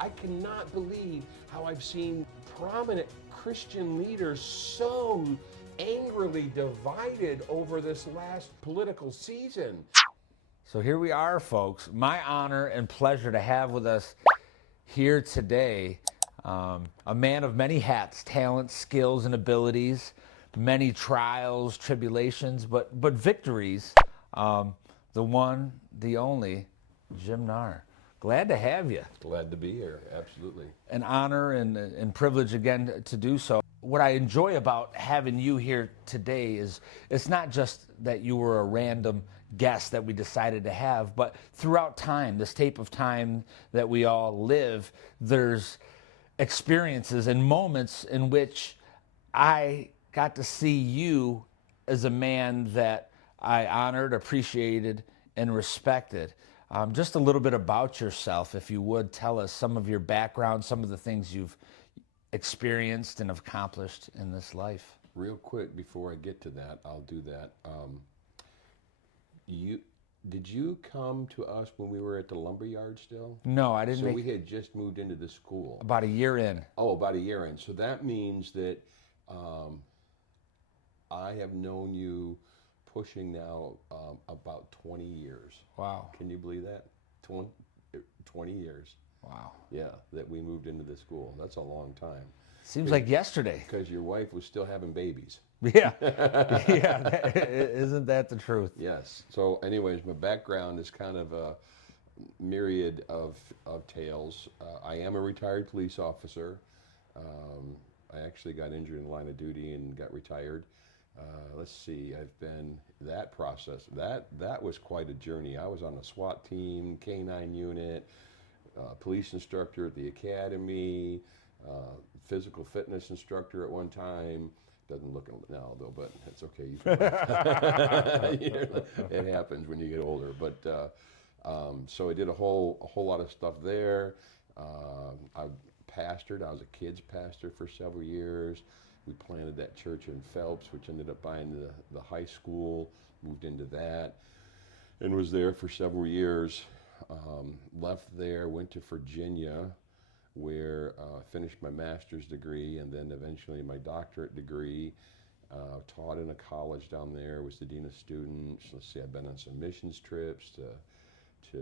I cannot believe how I've seen prominent Christian leaders so angrily divided over this last political season. So here we are, folks. My honor and pleasure to have with us here today a man of many hats, talents, skills, and abilities, many trials, tribulations, but victories. The one, the only, Jim Knarr. Glad to have you. Glad to be here, absolutely. An honor and privilege again to do so. What I enjoy about having you here today is it's not just that you were a random guest that we decided to have, but throughout time, this tape of time that we all live, there's experiences and moments in which I got to see you as a man that I honored, appreciated, and respected. Just a little bit about yourself, if you would tell us some of your background, some of the things you've experienced and accomplished in this life. Real quick, before I get to that, I'll do that. Did you come to us when we were at the lumberyard still? No, I didn't. So we had just moved into the school. About a year in. Oh, about a year in. So that means that I have known you pushing now about 20 years. Wow. Can you believe that? 20 years. Wow. Yeah, that we moved into the school. That's a long time. Seems like yesterday. Because your wife was still having babies. Yeah. Yeah. Isn't that the truth? Yes. So anyways, my background is kind of a myriad of tales. I am a retired police officer. I actually got injured in the line of duty and got retired. Let's see, I've been that process. That was quite a journey. I was on a SWAT team, K-9 unit, police instructor at the academy, physical fitness instructor at one time. Doesn't look it now though, but it's okay. It happens when you get older. But so I did a whole lot of stuff there. I pastored. I was a kids pastor for several years. We planted that church in Phelps, which ended up buying the high school. Moved into that, and was there for several years. Left there, went to Virginia, where I finished my master's degree and then eventually my doctorate degree. Taught in a college down there, was the dean of students. Let's see, I've been on some missions trips to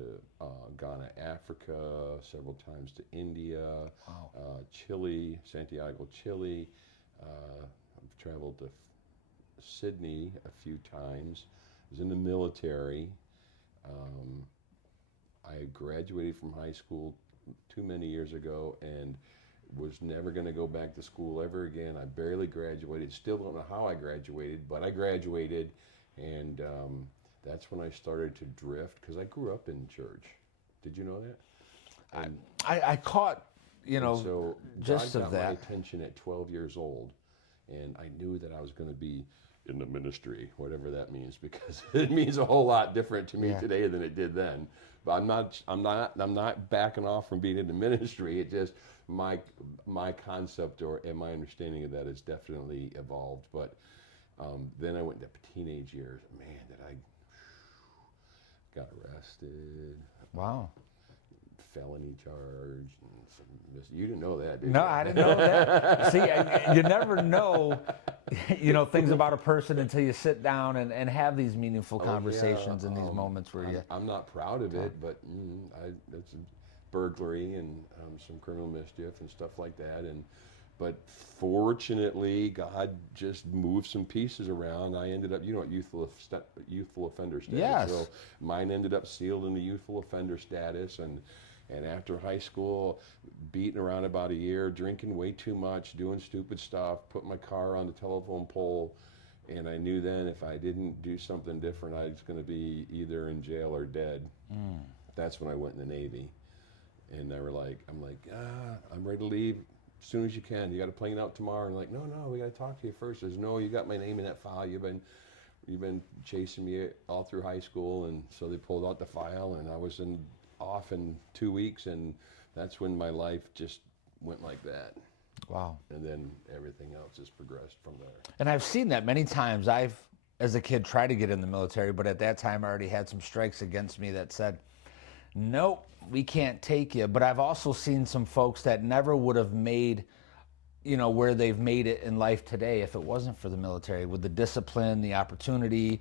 Ghana, Africa, several times to India, Wow. Chile, Santiago, Chile. I've traveled to Sydney a few times. I was in the military. I graduated from high school too many years ago and was never going to go back to school ever again. I barely graduated. Still don't know how I graduated, but I graduated, and that's when I started to drift because I grew up in church. Did you know that? I caught, So just God of got my that. attention at 12 years old, and I knew that I was going to be in the ministry, whatever that means, because it means a whole lot different to me today than it did then. But I'm not backing off from being in the ministry. It just my concept and my understanding of that has definitely evolved. But then I went into teenage years. Man, did I got arrested. Wow. Felony charge. You didn't know that, did you? No, I didn't know that. See, you never know, things about a person until you sit down and have these meaningful conversations in these moments where I'm not proud of it, but it's a burglary and some criminal mischief and stuff like that. But fortunately, God just moved some pieces around. I ended up, what youthful offender status. Yes. So mine ended up sealed in the youthful offender status, and after high school, beating around about a year, drinking way too much, doing stupid stuff, put my car on the telephone pole, and I knew then if I didn't do something different, I was going to be either in jail or dead. That's when I went in the Navy, and I'm ready to leave as soon as you can. You got a plane out tomorrow. And like, no, we got to talk to you first. There's no, you got my name in that file. You've been chasing me all through high school, and so they pulled out the file, and I was off in 2 weeks, and that's when my life just went like that. Wow. And then everything else has progressed from there. And I've seen that many times. I've, as a kid, tried to get in the military, but at that time I already had some strikes against me that said, nope, we can't take you. But I've also seen some folks that never would have made, where they've made it in life today if it wasn't for the military, with the discipline, the opportunity,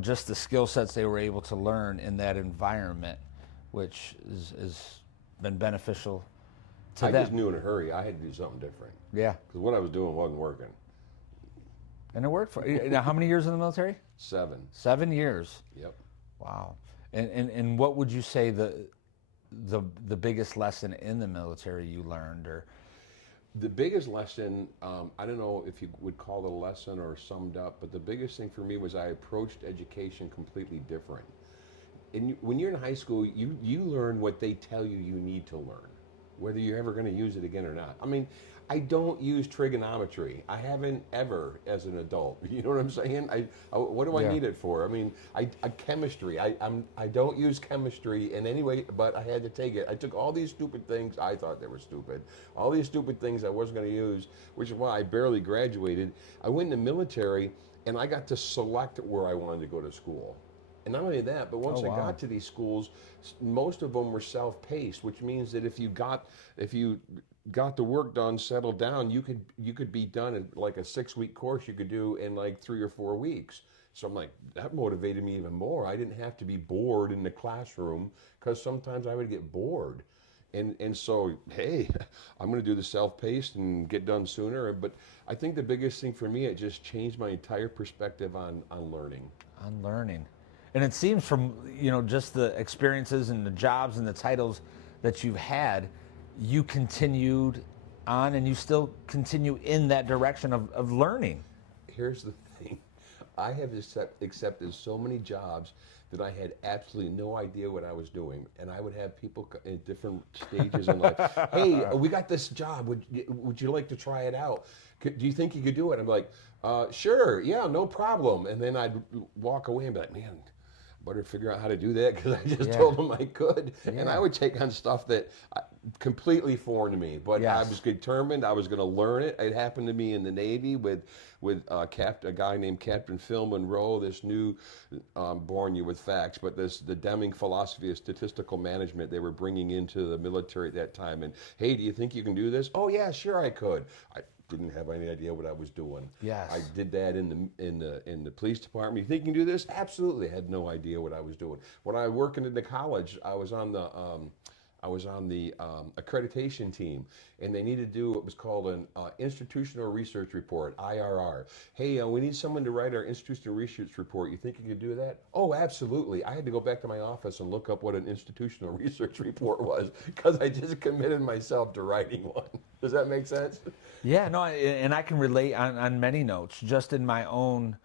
just the skill sets they were able to learn in that environment, which is been beneficial to I them. just knew in a hurry I had to do something different. Yeah. Because what I was doing wasn't working. And it worked for you. Now, how many years in the military? 7. 7 years. Yep. Wow. And what would you say the biggest lesson in the military you learned? Or The biggest lesson, I don't know if you would call it a lesson or summed up, but the biggest thing for me was I approached education completely different. And when you're in high school, you learn what they tell you need to learn, whether you're ever going to use it again or not. I mean, I don't use trigonometry. I haven't ever as an adult. You know what I'm saying? What do I Yeah. need it for? I mean, chemistry. I don't use chemistry in any way, but I had to take it. I took all these stupid things. I thought they were stupid. All these stupid things I wasn't going to use, which is why I barely graduated. I went in the military, and I got to select where I wanted to go to school. And not only that, but once Oh, I wow. got to these schools, most of them were self-paced, which means that if you got the work done, settled down, you could be done in like a 6-week course you could do in like 3 or 4 weeks. So I'm like, that motivated me even more. I didn't have to be bored in the classroom, because sometimes I would get bored. And so, hey, I'm going to do the self-paced and get done sooner. But I think the biggest thing for me, it just changed my entire perspective on learning. on learning. And it seems from, just the experiences and the jobs and the titles that you've had, you continued on and you still continue in that direction of learning. Here's the thing. I have accepted so many jobs that I had absolutely no idea what I was doing. And I would have people in different stages in life, hey, we got this job. Would you like to try it out? Do you think you could do it? I'm like, sure, yeah, no problem. And then I'd walk away and be like, man, better figure out how to do that, because I just Yeah. told them I could. And Yeah. I would take on stuff that completely foreign to me, but I Yes. was determined. I was going to learn it. It happened to me in the Navy with a guy named Captain Phil Monroe. This new, boring you with facts, but the Deming philosophy of statistical management they were bringing into the military at that time. And hey, do you think you can do this? Oh yeah, sure I could. I didn't have any idea what I was doing. Yes. I did that in the police department. You think you can do this? Absolutely. I had no idea what I was doing. When I was working in the college, I was on the accreditation team, and they needed to do what was called an institutional research report, IRR. Hey, we need someone to write our institutional research report. You think you could do that? Oh, absolutely. I had to go back to my office and look up what an institutional research report was, because I just committed myself to writing one. Does that make sense? Yeah, no, and I can relate on many notes, just in my own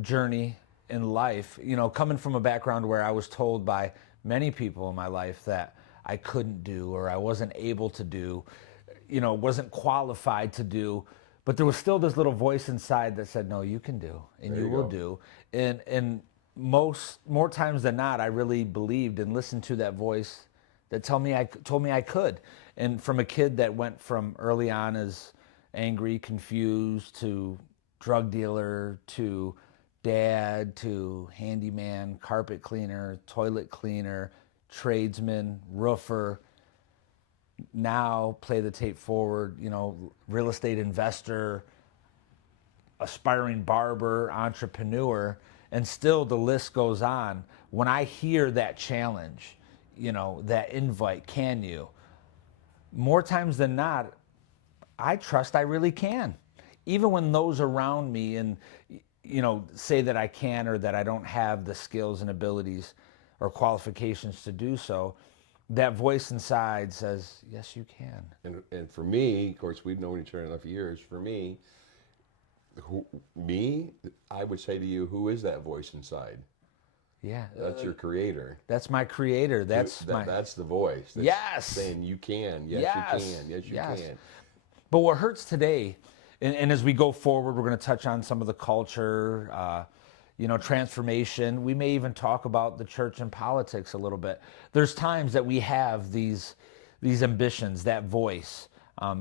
journey in life, coming from a background where I was told by many people in my life that I couldn't do, or I wasn't able to do, wasn't qualified to do, but there was still this little voice inside that said, no, you can do, and There you you will go. do. And more times than not, I really believed and listened to that voice that told me I could. And from a kid that went from early on as angry, confused, to drug dealer, to dad, to handyman, carpet cleaner, toilet cleaner, tradesman, roofer, now play the tape forward, real estate investor, aspiring barber, entrepreneur, and still the list goes on. When I hear that challenge, that invite, can you? More times than not, I trust I really can. Even when those around me and say that I can, or that I don't have the skills and abilities or qualifications to do so, that voice inside says, yes, you can. And for me, of course, we've known each other enough years. For me, I would say to you, who is that voice inside? Yeah. That's your creator. That's my creator. That's That's the voice. That's Yes. saying you can. Yes, Yes. you can. Yes, you Yes. can. But what hurts today, and as we go forward, we're going to touch on some of the culture, transformation. We may even talk about the church and politics a little bit. There's times that we have these ambitions, that voice.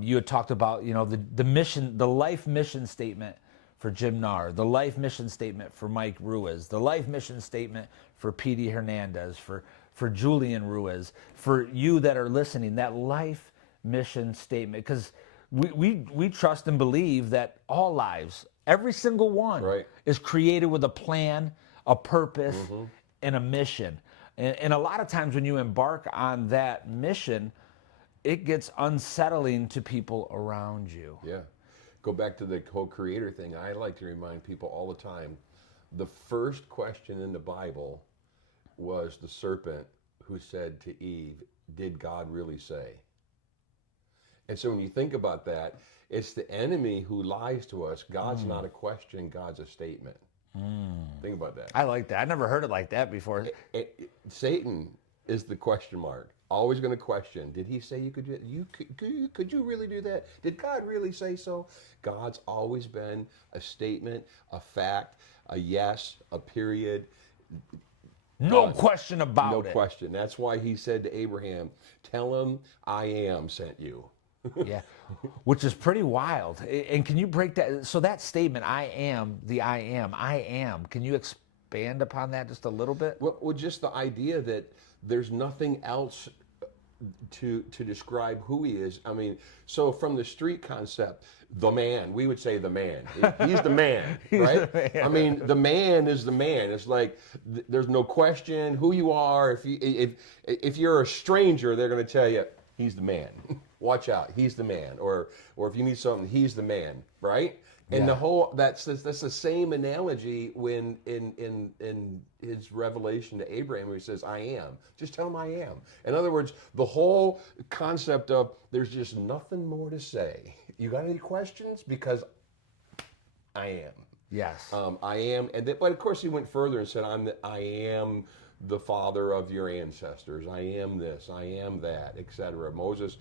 You had talked about, the mission, the life mission statement for Jim Knarr, the life mission statement for Mike Ruiz, the life mission statement for Petey Hernandez, for for Julian Ruiz, for you that are listening, that life mission statement, because we trust and believe that all lives, every single one, Right. is created with a plan, a purpose, and a mission. And a lot of times when you embark on that mission, it gets unsettling to people around you. Yeah. Go back to the co-creator thing. I like to remind people all the time, the first question in the Bible was the serpent who said to Eve, "Did God really say?" And so when you think about that, it's the enemy who lies to us. God's not a question, God's a statement. Think about that. I like that. I never heard it like that before. Satan is the question mark. Always going to question. Did he say you could do it? Could you really do that? Did God really say so? God's always been a statement, a fact, a yes, a period. No question about No it. question. That's why he said to Abraham, "Tell him I am sent you." Yeah, which is pretty wild. And can you break that? So that statement, I am the I am, can you expand upon that just a little bit? Well, just the idea that there's nothing else to describe who he is. I mean, so from the street concept, the man, we would say the man. He's the man, right? the man. I mean, the man is the man. It's like there's no question who you are. If you're a stranger, they're going to tell you he's the man. Watch out, he's the man. Or if you need something, he's the man, right? And the whole that's the same analogy when in his revelation to Abraham, where he says, "I am." Just tell him I am. In other words, the whole concept of there's just nothing more to say. You got any questions? Because I am. Yes. I am, but of course he went further and said, I am the father of your ancestors. I am this. I am that, etc. Moses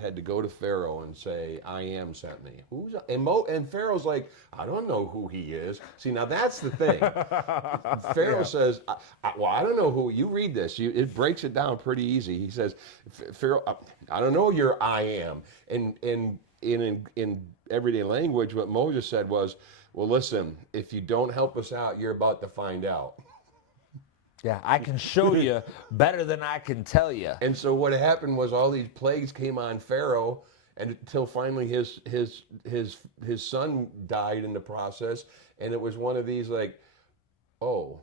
had to go to Pharaoh and say, "I am sent me." And Pharaoh's like, "I don't know who he is." See, now that's the thing. Pharaoh says, I don't know who. You read this. It breaks it down pretty easy. He says, "Pharaoh, I don't know your I am." And in everyday language, what Moses said was, "Well, listen, if you don't help us out, you're about to find out." Yeah, I can show you better than I can tell you. And so what happened was all these plagues came on Pharaoh, and until finally his son died in the process, and it was one of these like, oh,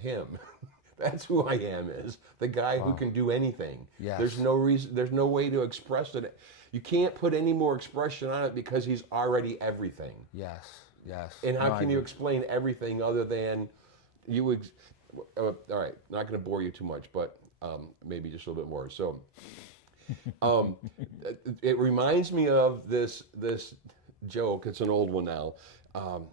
him. That's who I am, is the guy who can do anything. Yes. There's no reason, there's no way to express it. You can't put any more expression on it because he's already everything. Yes, yes. And how can you explain everything other than you? All right, not going to bore you too much, but maybe just a little bit more. So, it reminds me of this joke. It's an old one now,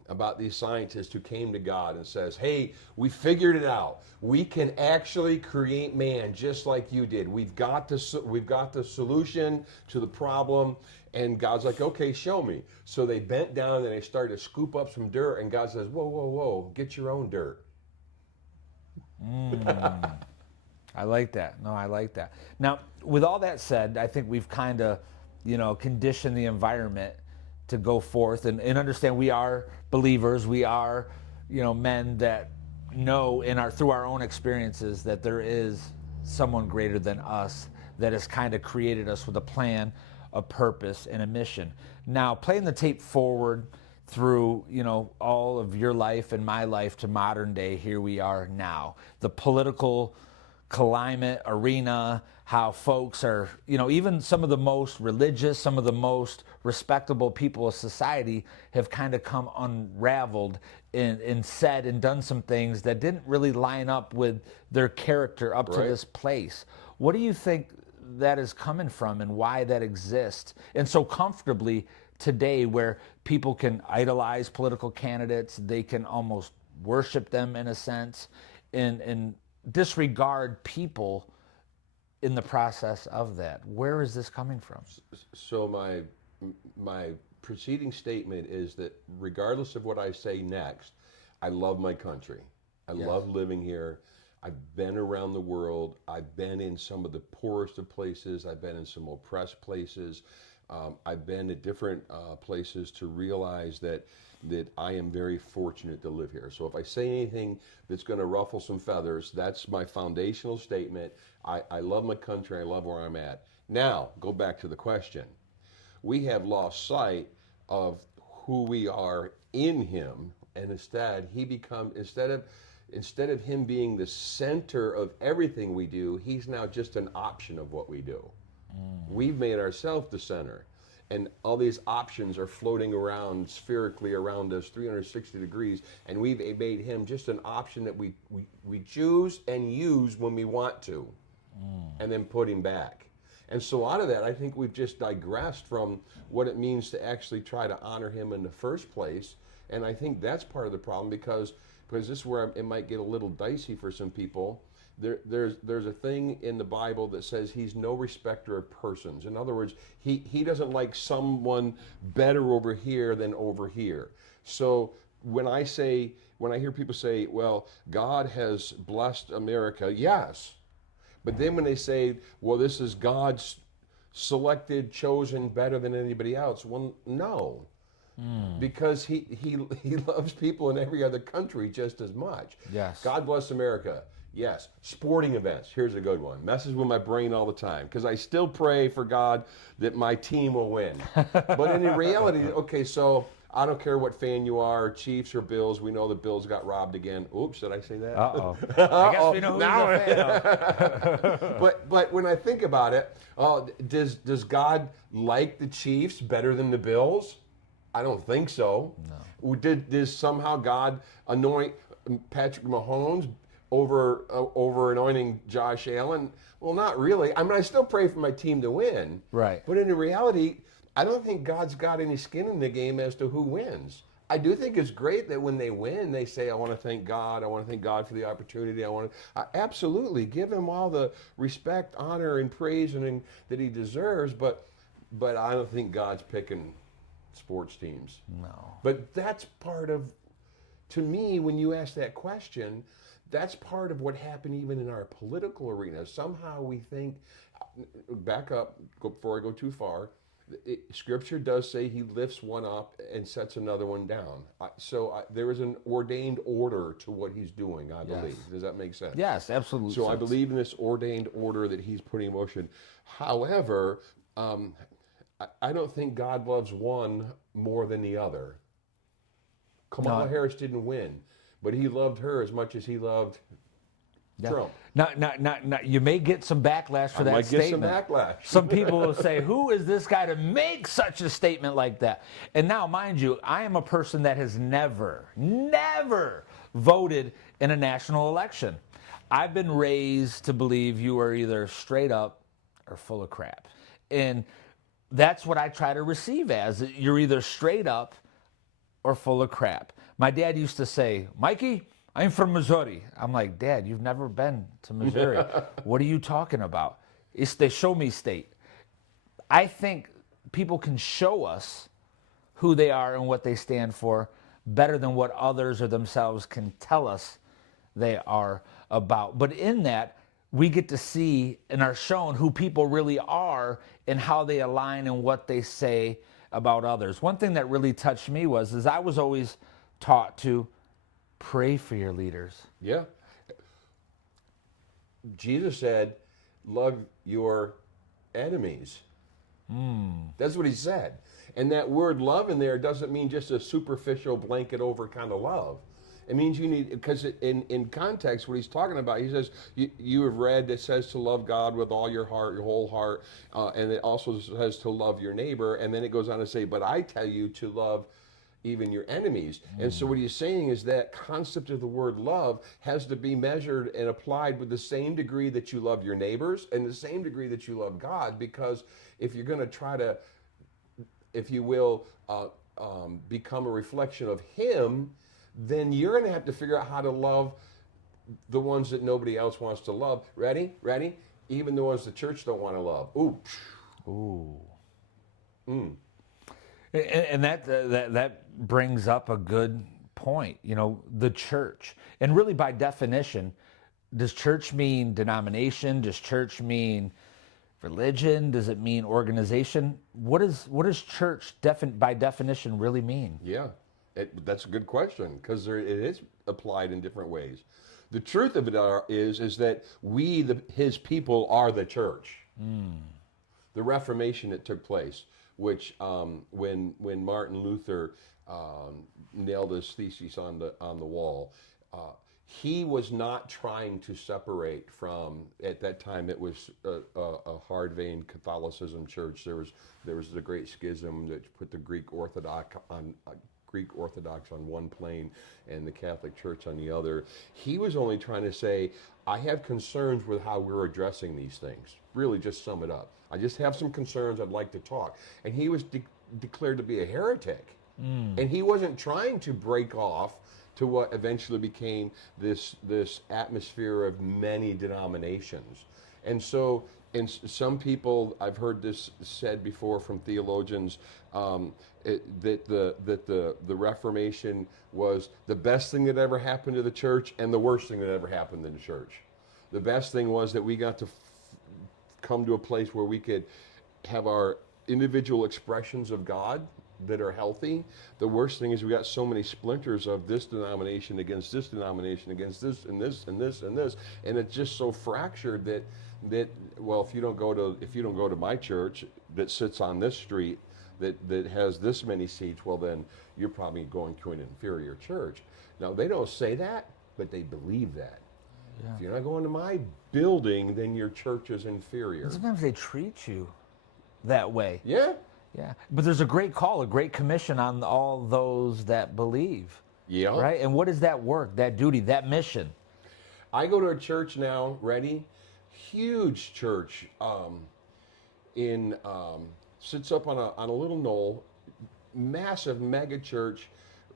about these scientists who came to God and says, "Hey, we figured it out. We can actually create man just like you did. We've got the solution to the problem." And God's like, "Okay, show me." So they bent down and they started to scoop up some dirt. And God says, "Whoa, whoa, whoa! Get your own dirt." I like that. No, I like that. Now, with all that said, I think we've kind of, conditioned the environment to go forth and understand we are believers. We are, men that know through our own experiences that there is someone greater than us that has kind of created us with a plan, a purpose, and a mission. Now, playing the tape forward through, all of your life and my life to modern day, here we are now. The political climate, arena, how folks are, even some of the most religious, some of the most respectable people of society have kind of come unraveled and said and done some things that didn't really line up with their character up to this place. What do you think that is coming from and why that exists? And so comfortably today, where people can idolize political candidates, they can almost worship them in a sense, and disregard people in the process of that. Where is this coming from? So my preceding statement is that regardless of what I say next, I love my country. I love living here. I've been around the world. I've been in some of the poorest of places. I've been in some oppressed places. I've been at different places to realize that I am very fortunate to live here. So if I say anything that's going to ruffle some feathers, that's my foundational statement. I love my country. I love where I'm at. Now, go back to the question. We have lost sight of who we are in him, and instead instead of him being the center of everything we do, he's now just an option of what we do. We've made ourselves the center, and all these options are floating around spherically around us 360 degrees, and we've made him just an option that we choose and use when we want to, and then put him back. And so out of that, I think we've just digressed from what it means to actually try to honor him in the first place. And I think that's part of the problem, because this is where it might get a little dicey for some people. There's a thing in the Bible that says he's no respecter of persons. In other words, he doesn't like someone better over here than over here. So when I hear people say, well, God has blessed America, yes. But then when they say, well, this is God's selected, chosen better than anybody else, well, no. Because he loves people in every other country just as much. Yes. God bless America. Yes. Sporting events. Here's a good one. Messes with my brain all the time, because I still pray for God that my team will win. But in reality, okay, so I don't care what fan you are, Chiefs or Bills. We know the Bills got robbed again. Oops, did I say that? Uh-oh. I guess we know who's a fan of. But when I think about it, does God like the Chiefs better than the Bills? I don't think so. No. Does somehow God anoint Patrick Mahomes over anointing Josh Allen? Well, not really. I mean, I still pray for my team to win. Right. But in reality, I don't think God's got any skin in the game as to who wins. I do think it's great that when they win, they say, I want to thank God. I want to thank God for the opportunity. Absolutely give him all the respect, honor, and praise that he deserves. But I don't think God's picking sports teams. No. But that's part of, to me, when you ask that question, that's part of what happened even in our political arena. Somehow we think, back up before I go too far, Scripture does say he lifts one up and sets another one down. There is an ordained order to what he's doing, I believe. Yes. Does that make sense? Yes, absolutely. So I believe in this ordained order that he's putting in motion. However, I don't think God loves one more than the other. Kamala Harris didn't win, but he loved her as much as he loved Trump. Now, you may get some backlash for that statement. Get some backlash. Some people will say, who is this guy to make such a statement like that? And now, mind you, I am a person that has never voted in a national election. I've been raised to believe you are either straight up or full of crap. And that's what I try to receive as. You're either straight up or full of crap. My dad used to say, Mikey, I'm from Missouri. I'm like, Dad, you've never been to Missouri. What are you talking about? It's the show me state. I think people can show us who they are and what they stand for better than what others or themselves can tell us they are about. But in that, we get to see and are shown who people really are and how they align and what they say about others. One thing that really touched me is I was always taught to pray for your leaders. Yeah. Jesus said, love your enemies. That's what he said. And that word love in there doesn't mean just a superficial blanket over kind of love. It means you need, because in context, what he's talking about, he says, you have read that says to love God with all your heart, your whole heart, and it also says to love your neighbor, and then it goes on to say, but I tell you to love even your enemies. And so what he's saying is that concept of the word love has to be measured and applied with the same degree that you love your neighbors and the same degree that you love God, because if you're going to try to, if you will, become a reflection of him, then you're going to have to figure out how to love the ones that nobody else wants to love. Ready? Even the ones the church don't want to love. Ooh. And that brings up a good point. You know, the church, and really by definition, does church mean denomination? Does church mean religion? Does it mean organization? What does church by definition really mean? Yeah, that's a good question because it is applied in different ways. The truth of it is that we, his people, are the church. The Reformation that took place, which when Martin Luther nailed his thesis on the wall, he was not trying to separate from. At that time, it was a hard-vein Catholicism church. There was the Great Schism that put the Greek Orthodox on one plane and the Catholic Church on the other. He was only trying to say, I have concerns with how we're addressing these things. Really, just sum it up. I just have some concerns. I'd like to talk. And he was declared to be a heretic. And he wasn't trying to break off to what eventually became this atmosphere of many denominations. And so, some people, I've heard this said before from theologians, that the Reformation was the best thing that ever happened to the church and the worst thing that ever happened in the church. The best thing was that we got to come to a place where we could have our individual expressions of God that are healthy. The worst thing is we got so many splinters of this denomination against this denomination against this and this and this and this, and it's just so fractured that well, if you don't go to my church that sits on this street that has this many seats, well then you're probably going to an inferior church. Now they don't say that, but they believe that. Yeah. If you're not going to my building, then your church is inferior. And sometimes they treat you that way. Yeah. Yeah. But there's a great call, a great commission on all those that believe. Yeah. Right? And what is that work, that duty, that mission? I go to a church now, ready? Huge church, sits up on a little knoll, massive mega church,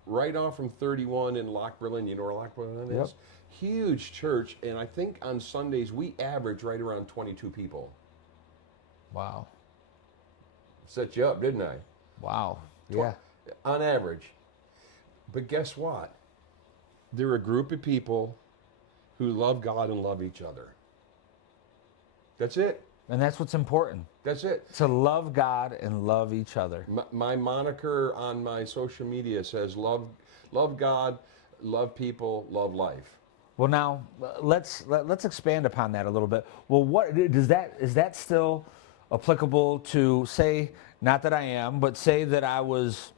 right off from 31 in Lochberlin. You know where Lochberlin is? Yep. Huge church, and I think on Sundays we average right around 22 people. Wow. Set you up, didn't I? Wow. Yeah. On average. But guess what? They're a group of people who love God and love each other. That's it. And that's what's important. That's it. To love God and love each other. My moniker on my social media says love God, love people, love life. Well, now let's expand upon that a little bit. Well, what is that still applicable to, say, not that I am, but say that I was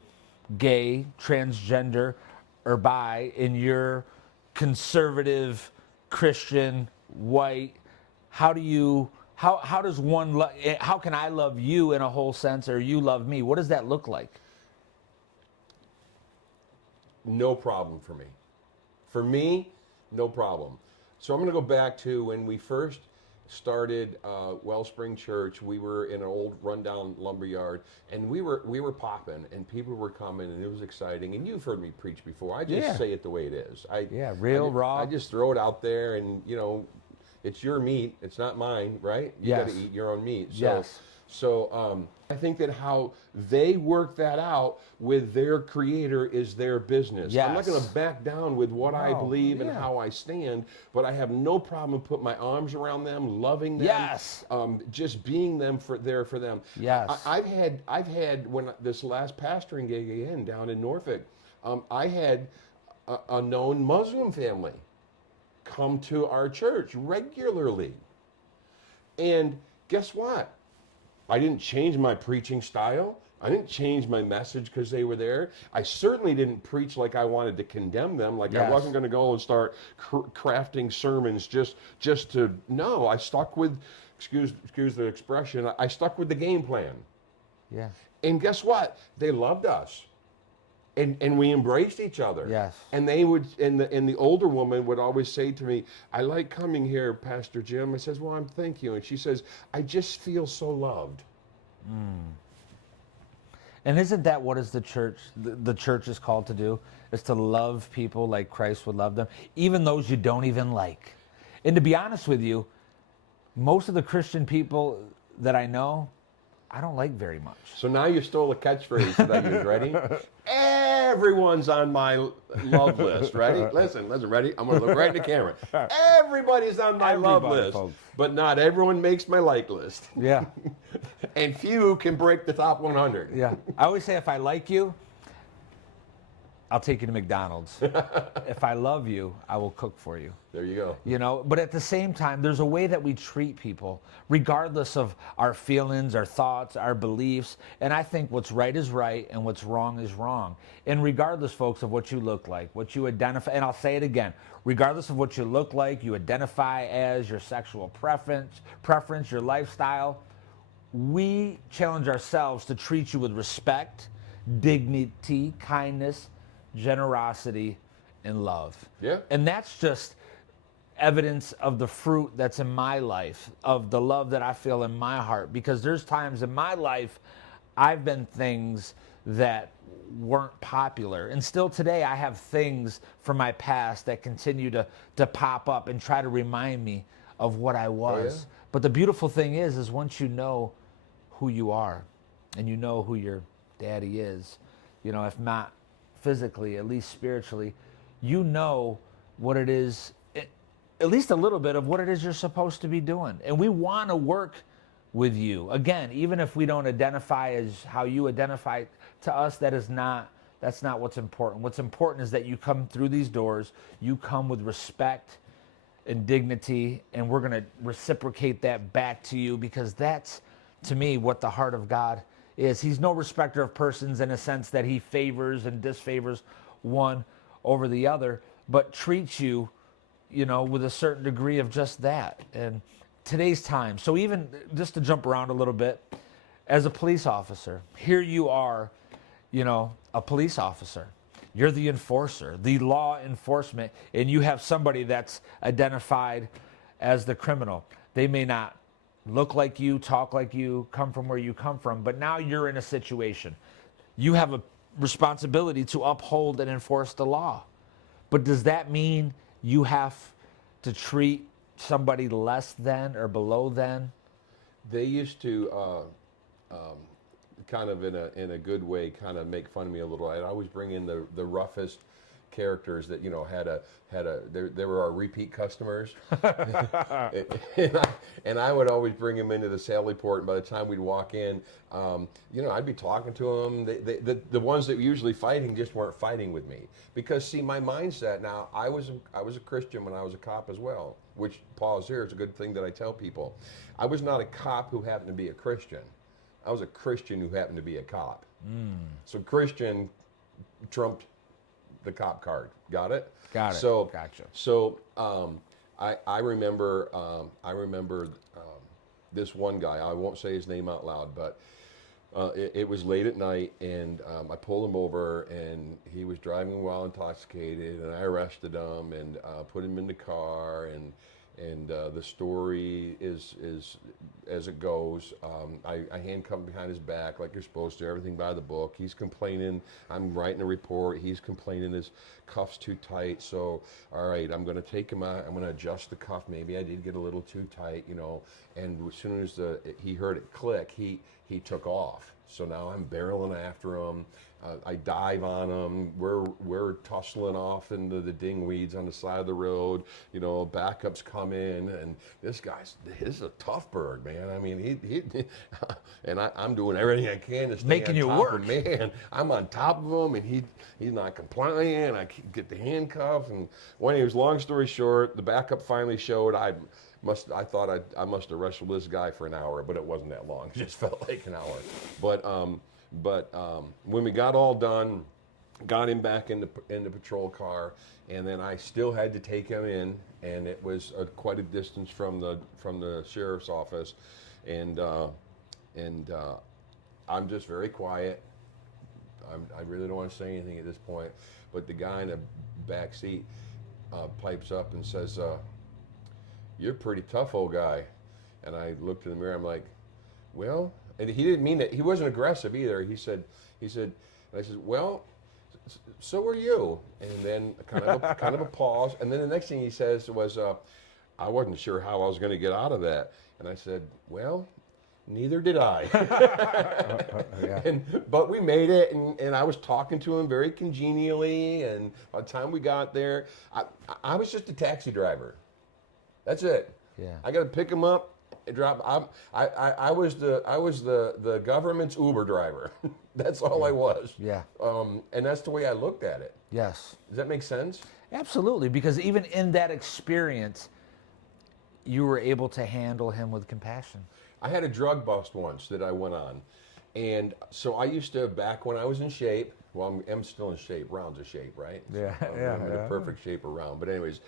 gay, transgender, or bi in your conservative, Christian, white? How does one how can I love you in a whole sense, or you love me? What does that look like? No problem for me. For me, no problem. So I'm going to go back to when we first started Wellspring Church. We were in an old rundown lumberyard, and we were popping, and people were coming, and it was exciting. And you've heard me preach before. I just say it the way it is. Raw. I just throw it out there, and it's your meat. It's not mine, right? You got to eat your own meat. So, yes. So I think that how they work that out with their creator is their business. Yes. I'm not going to back down with what I believe and how I stand, but I have no problem putting my arms around them, loving them, Yes. Just being there for them. Yes. I've had when this last pastoring gig again down in Norfolk, I had a known Muslim family come to our church regularly. And guess what? I didn't change my preaching style. I didn't change my message because they were there. I certainly didn't preach like I wanted to condemn them. Like I wasn't going to go and start crafting sermons just to, no, I stuck with, excuse the expression, I stuck with the game plan. Yeah. And guess what? They loved us. And we embraced each other. Yes. And they would, and the older woman would always say to me, I like coming here, Pastor Jim. I says, well, thank you. And she says, I just feel so loved. And isn't that what is the church is called to do? Is to love people like Christ would love them, even those you don't even like. And to be honest with you, most of the Christian people that I know, I don't like very much. So now you stole a catchphrase that I use. Ready? Everyone's on my love list. Ready? Listen, ready? I'm going to look right in the camera. Everybody's on my love Everybody, list, folks. but not everyone makes my like list. Yeah. And few can break the top 100. Yeah. I always say if I like you, I'll take you to McDonald's. If I love you, I will cook for you. There you go. You know, but at the same time, there's a way that we treat people, regardless of our feelings, our thoughts, our beliefs. And I think what's right is right and what's wrong is wrong. And regardless, folks, of what you look like, what you identify, and I'll say it again, regardless of what you look like, you identify as, your sexual preference, your lifestyle, we challenge ourselves to treat you with respect, dignity, kindness, generosity, and love. Yeah. And that's just evidence of the fruit that's in my life, of the love that I feel in my heart. Because there's times in my life I've been things that weren't popular. And still today I have things from my past that continue to pop up and try to remind me of what I was. Oh, yeah? But the beautiful thing is once you know who you are and you know who your daddy is, you know, if not physically, at least spiritually, you know what it is, at least a little bit of what it is you're supposed to be doing. And we want to work with you. Again, even if we don't identify as how you identify to us, that's not what's important. What's important is that you come through these doors, you come with respect and dignity, and we're going to reciprocate that back to you, because that's, to me, what the heart of God is. He's no respecter of persons in a sense that he favors and disfavors one over the other, but treats you, you know, with a certain degree of just that. And today's time, so even just to jump around a little bit, as a police officer, here you are, you know, a police officer. You're the enforcer, the law enforcement, and you have somebody that's identified as the criminal. They may not look like you, talk like you, come from where you come from, but now you're in a situation. You have a responsibility to uphold and enforce the law. But does that mean you have to treat somebody less than or below than? They used to kind of in a good way kind of make fun of me a little. I'd always bring in the roughest characters that, you know, they were our repeat customers. and I would always bring them into the Sally Port, and by the time we'd walk in, you know, I'd be talking to them. The ones that were usually fighting just weren't fighting with me, because see, my mindset now, I was a Christian when I was a cop as well, which, pause here, is a good thing that I tell people. I was not a cop who happened to be a Christian. I was a Christian who happened to be a cop. So Christian trumped the cop card. Got it? Got it. So, Gotcha. So I remember this one guy. I won't say his name out loud, but it was late at night, and I pulled him over, and he was driving while intoxicated, and I arrested him and put him in the car, and the story is as it goes. I handcuffed him behind his back like you're supposed to, everything by the book. He's complaining. I'm writing a report. He's complaining his cuff's too tight. So, all right, I'm going to take him out. I'm going to adjust the cuff. Maybe I did get a little too tight, you know. And as soon as he heard it click, he took off. So now I'm barreling after him. I dive on him. We're tussling off into the dingweeds on the side of the road. You know, backups come in, and this is a tough bird, man. I mean, he and I'm doing everything I can to stay making on you top work. of him. Man, I'm on top of him, and he's not complying. I get the handcuff, and long story short, the backup finally showed. I thought I must have wrestled this guy for an hour, but it wasn't that long. It just felt like an hour. But when we got all done, got him back in the patrol car, and then I still had to take him in, and it was quite a distance from the sheriff's office, and I'm just very quiet. I really don't want to say anything at this point, but the guy in the back seat pipes up and says, "You're a pretty tough, old guy." And I looked in the mirror. I'm like, "Well," and he didn't mean it. He wasn't aggressive either. He said, and I said, "Well, so are you." And then kind of a pause. And then the next thing he says was, "I wasn't sure how I was going to get out of that." And I said, "Well, Neither did I. Yeah. But we made it, and I was talking to him very congenially, and by the time we got there, I was just a taxi driver. That's it. Yeah. I got to pick him up and drop. I was the government's Uber driver. That's all I was. Yeah. And that's the way I looked at it. Yes. Does that make sense? Absolutely, because even in that experience, you were able to handle him with compassion. I had a drug bust once that I went on. And so I used to, back when I was in shape, well, I'm still in shape, rounds of shape, right? Yeah, I'm in yeah. a perfect shape around. But anyways,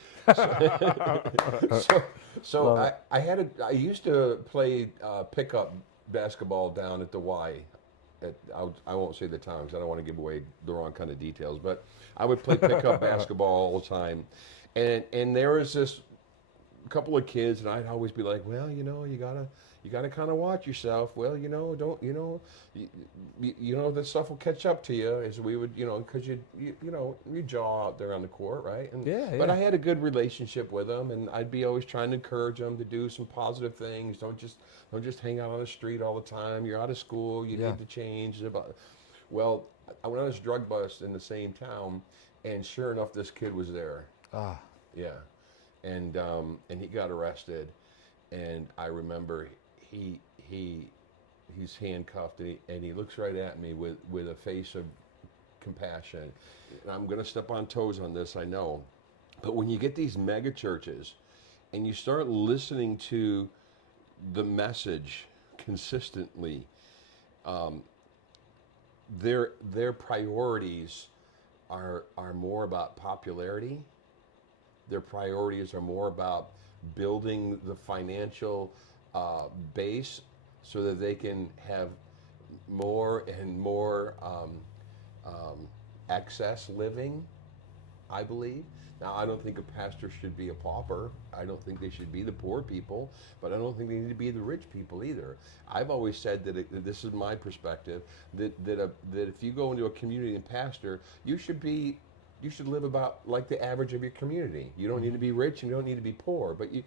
so I used to play pickup basketball down at the Y. I won't say the time because I don't want to give away the wrong kind of details, but I would play pickup basketball all the time. And there was this couple of kids, and I'd always be like, well, you gotta kind of watch yourself. Well, don't this stuff will catch up to you, as we would, because you jaw out there on the court, right? And, Yeah. But I had a good relationship with them, and I'd be always trying to encourage them to do some positive things. Don't just hang out on the street all the time. You're out of school. You need to change. Well, I went on this drug bust in the same town, and sure enough, this kid was there. Ah. Yeah. And he got arrested, and I remember he's handcuffed, and he looks right at me with a face of compassion. And I'm going to step on toes on this, I know, but when you get these mega churches and you start listening to the message consistently, their priorities are more about popularity. Their priorities are more about building the financial base so that they can have more and more excess living, I believe. Now, I don't think a pastor should be a pauper. I don't think they should be the poor people, but I don't think they need to be the rich people either. I've always said that this is my perspective, that if you go into a community and pastor, you should live about like the average of your community. You don't need to be rich and you don't need to be poor, but you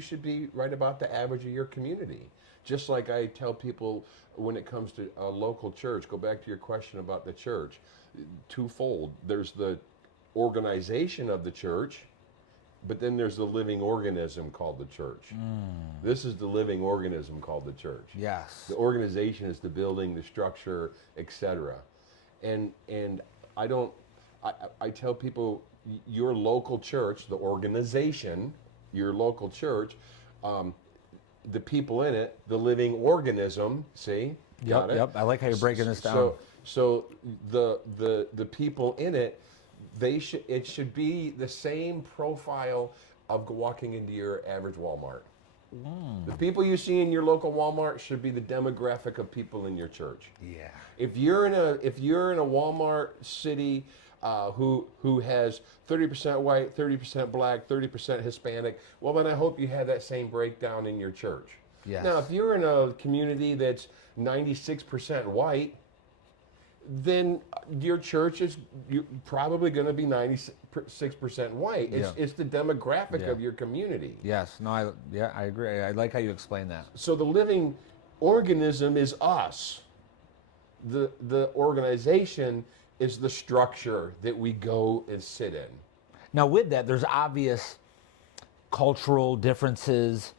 should be right about the average of your community. Just like I tell people when it comes to a local church, go back to your question about the church, twofold. There's the organization of the church, but then there's the living organism called the church. This is the living organism called the church. Yes. The organization is the building, the structure, etc. And I tell people, your local church, the organization, your local church, the people in it, the living organism. See, got it? Yep. I like how you're breaking this down. So the people in it, it should be the same profile of walking into your average Walmart. The people you see in your local Walmart should be the demographic of people in your church. Yeah. If you're in a Walmart city who has 30% white, 30% black, 30% Hispanic, well, then I hope you have that same breakdown in your church. Yes. Now, if you're in a community that's 96% white, then your church is probably going to be 96% white. It's the demographic of your community. Yes. No. I agree. I like how you explain that. So the living organism is us. The organization is the structure that we go and sit in. Now, with that, there's obvious cultural differences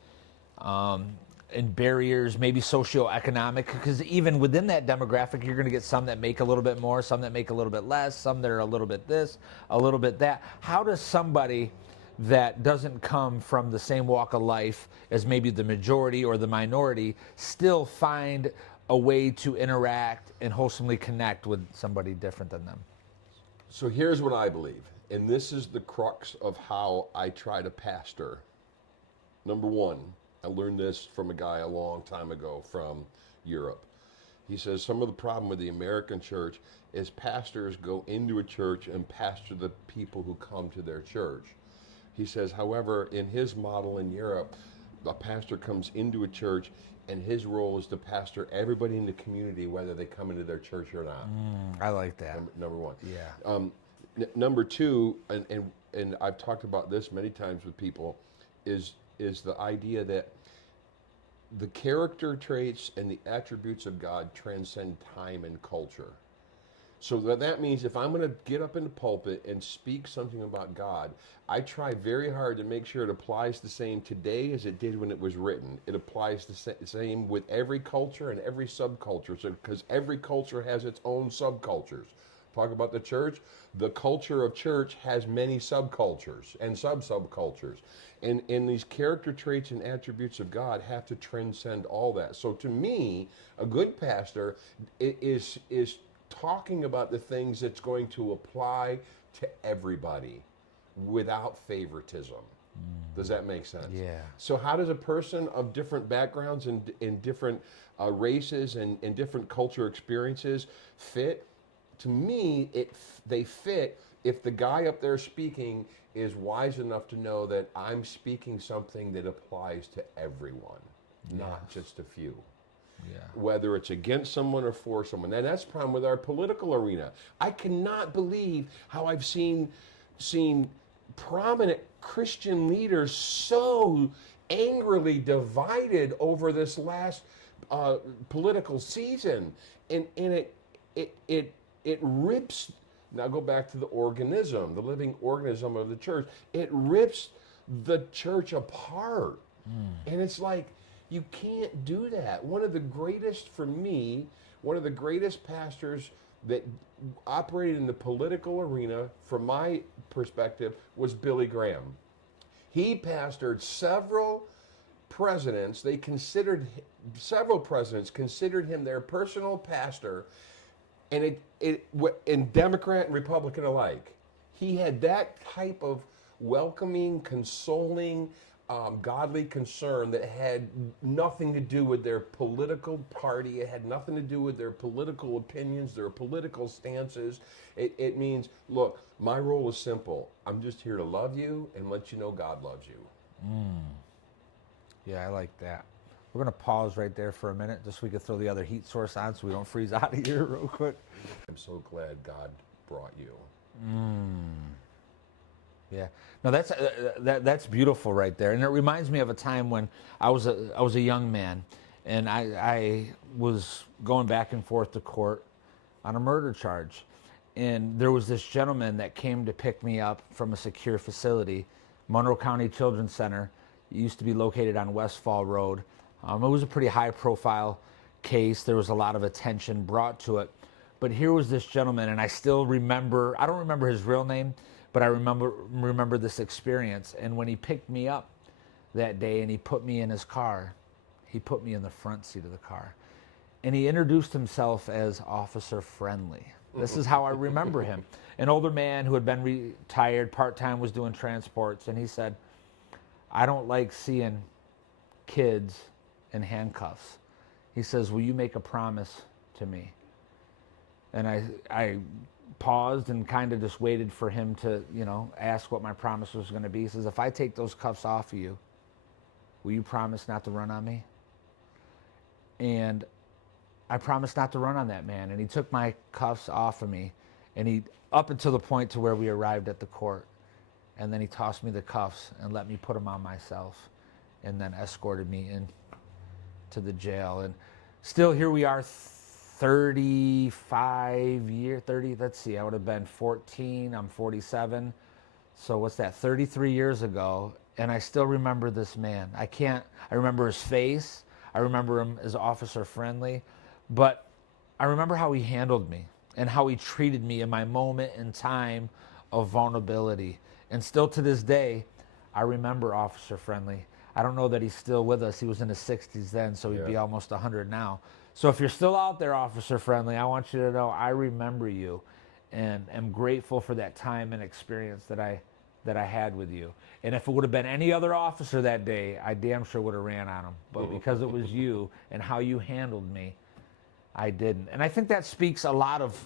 and barriers, maybe socioeconomic, because even within that demographic, you're going to get some that make a little bit more, some that make a little bit less, some that are a little bit this, a little bit that. How does somebody that doesn't come from the same walk of life as maybe the majority or the minority still find a way to interact and wholesomely connect with somebody different than them? So here's what I believe, and this is the crux of how I try to pastor. Number one, I learned this from a guy a long time ago from Europe. He says some of the problem with the American church is pastors go into a church and pastor the people who come to their church. He says, however, in his model in Europe, a pastor comes into a church and his role is to pastor everybody in the community, whether they come into their church or not. I like that. Number one. Yeah. Number two, and I've talked about this many times with people, is the idea that the character traits and the attributes of God transcend time and culture. So that means if I'm going to get up in the pulpit and speak something about God, I try very hard to make sure it applies the same today as it did when it was written. It applies the same with every culture and every subculture, so because every culture has its own subcultures. Talk about the church. The culture of church has many subcultures and subcultures. And these character traits and attributes of God have to transcend all that. So to me, a good pastor is talking about the things that's going to apply to everybody without favoritism. Does that make sense? Yeah. So how does a person of different backgrounds and in different races and different culture experiences fit? To me, they fit if the guy up there speaking is wise enough to know that I'm speaking something that applies to everyone, not just a few. Yeah. Whether it's against someone or for someone. And that's the problem with our political arena. I cannot believe how I've seen prominent Christian leaders so angrily divided over this last political season, and it rips. Now go back to the organism, the living organism of the church. It rips the church apart, and it's like, you can't do that. One of the greatest, for me, one of the greatest pastors that operated in the political arena, from my perspective, was Billy Graham. He pastored several presidents. Several presidents considered him their personal pastor, and in Democrat and Republican alike. He had that type of welcoming, consoling, godly concern that had nothing to do with their political party. It had nothing to do with their political opinions, their political stances. It means, look, my role is simple. I'm just here to love you and let you know God loves you. Yeah, I like that. We're going to pause right there for a minute just so we can throw the other heat source on so we don't freeze out of here real quick. I'm so glad God brought you. Yeah, no, that's beautiful right there, and it reminds me of a time when I was a young man, and I was going back and forth to court on a murder charge, and there was this gentleman that came to pick me up from a secure facility, Monroe County Children's Center. It used to be located on Westfall Road. It was a pretty high-profile case. There was a lot of attention brought to it, but here was this gentleman, and I still remember. I don't remember his real name, but I remember this experience. And when he picked me up that day and he put me in his car, he put me in the front seat of the car. And he introduced himself as Officer Friendly. This is how I remember him. An older man who had been retired, part-time, was doing transports. And he said, I don't like seeing kids in handcuffs. He says, will you make a promise to me? And I paused and kind of just waited for him to, ask what my promise was going to be. He says, if I take those cuffs off of you, will you promise not to run on me? And I promised not to run on that man. And he took my cuffs off of me, and he, up until the point to where we arrived at the court. And then he tossed me the cuffs and let me put them on myself, and then escorted me in to the jail. And still here we are, 35 years, let's see, I would have been 14, I'm 47. So what's that, 33 years ago, and I still remember this man. I remember his face, I remember him as Officer Friendly, but I remember how he handled me and how he treated me in my moment in time of vulnerability. And still to this day, I remember Officer Friendly. I don't know that he's still with us. He was in his 60s then, so he'd be almost 100 now. So if you're still out there, Officer Friendly, I want you to know I remember you, and am grateful for that time and experience that I had with you. And if it would have been any other officer that day, I damn sure would have ran on him. But because it was you and how you handled me, I didn't. And I think that speaks a lot of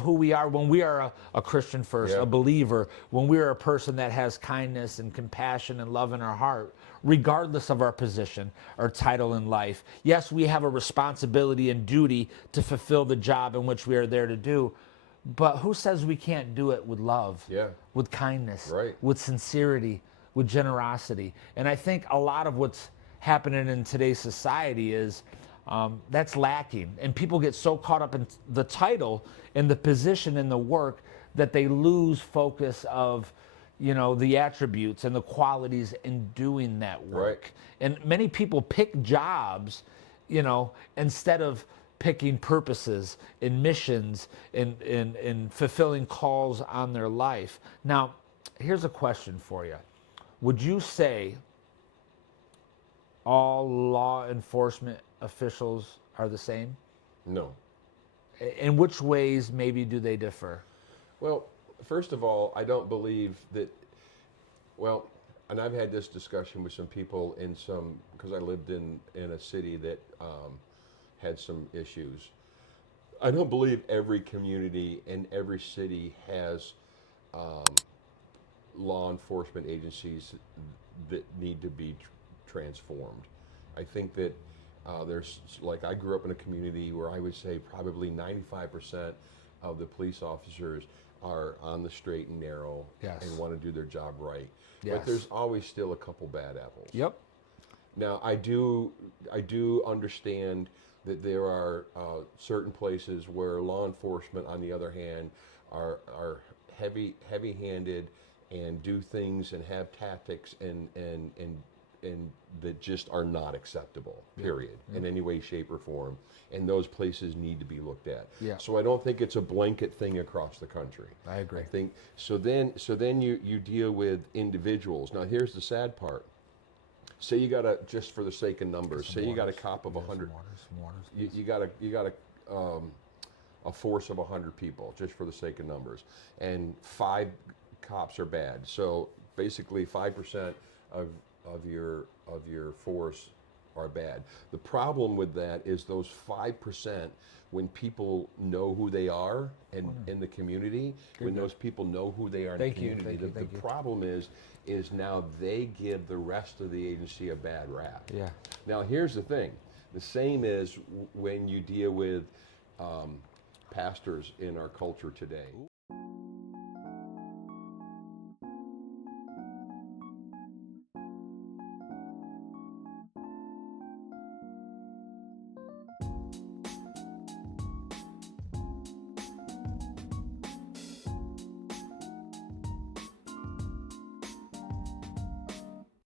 who we are when we are a Christian first, a believer, when we are a person that has kindness and compassion and love in our heart, regardless of our position or title in life. Yes, we have a responsibility and duty to fulfill the job in which we are there to do, but who says we can't do it with love, with kindness, with sincerity, with generosity? And I think a lot of what's happening in today's society is that's lacking. And people get so caught up in the title and the position and the work that they lose focus of, the attributes and the qualities in doing that work. Right. And many people pick jobs, instead of picking purposes and missions and fulfilling calls on their life. Now, here's a question for you. Would you say all law enforcement officials are the same? No. In which ways maybe do they differ? Well, first of all, I don't believe that, and I've had this discussion with some people because I lived in a city that had some issues. I don't believe every community and every city has law enforcement agencies that need to be transformed. I think that I grew up in a community where I would say probably 95% of the police officers are on the straight and narrow and want to do their job right. Yes. But there's always still a couple bad apples. Yep. Now, I do understand that there are certain places where law enforcement, on the other hand, are heavy-handed and do things and have tactics and that just are not acceptable, period, in any way, shape, or form. And those places need to be looked at. Yeah. So I don't think it's a blanket thing across the country. I agree. I think so. Then you deal with individuals. Now here's the sad part. Say you got just for the sake of numbers. Say you got a cop of 100. You got a force of 100 people, just for the sake of numbers, and 5 cops are bad. So basically, 5% of your force are bad. The problem with that is those 5%, when people know who they are and in the community, when those people know who they are in the community, the problem is now they give the rest of the agency a bad rap. Yeah. Now here's the thing. The same is when you deal with pastors in our culture today.